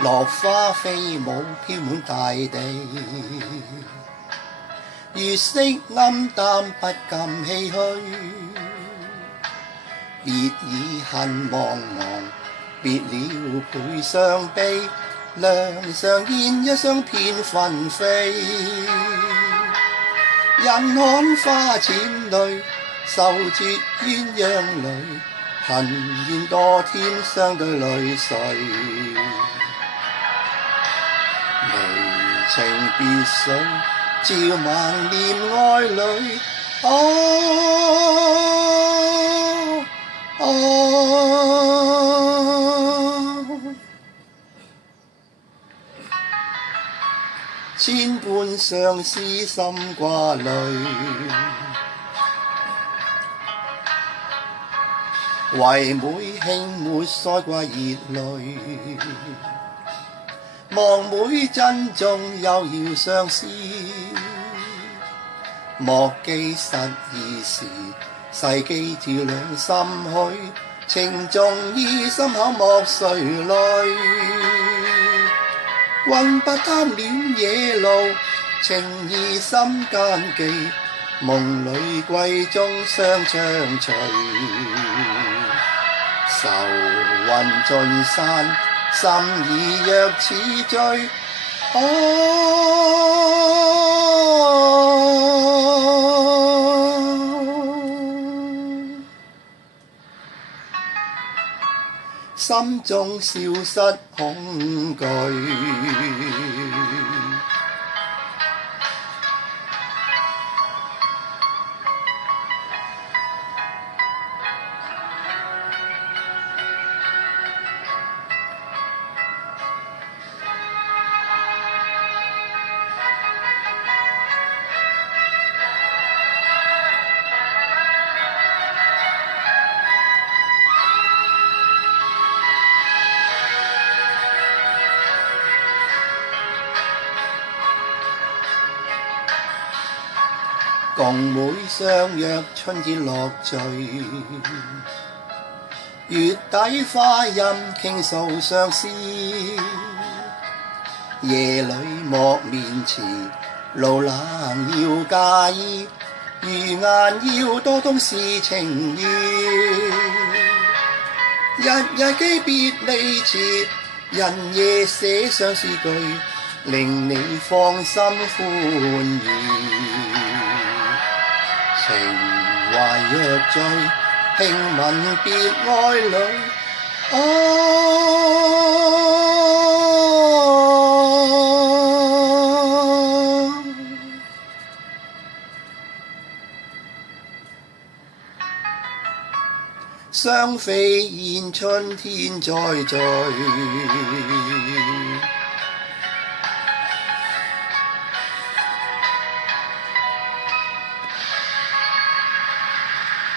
落花飛舞飄滿大地，月色暗淡不禁唏噓。別已恨茫茫，別了倍傷悲，梁上燕一雙片紛飛。人看花濺淚，愁絕鴛鴦淚，恨怨多天相對淚垂。離情別緒，照萬念愛侶。千般相思心掛慮，唯每輕抹腮掛熱淚。望每珍重悠遙相思，莫記失意時，世紀照亮心虛。情重義心口莫垂淚，魂不貪戀野路，情義心間記，夢裏歸中相唱隨。愁雲盡散，心已若似醉。心中消失恐懼。共妹相約春節樂聚，月底花陰傾訴相思。夜裏莫面遲，路冷要加衣。如顏要多懂是情意，日日記別離詞，人夜寫相思句，令你芳心歡愉。情懷若醉，輕吻別愛侶。雙飛燕春天再聚。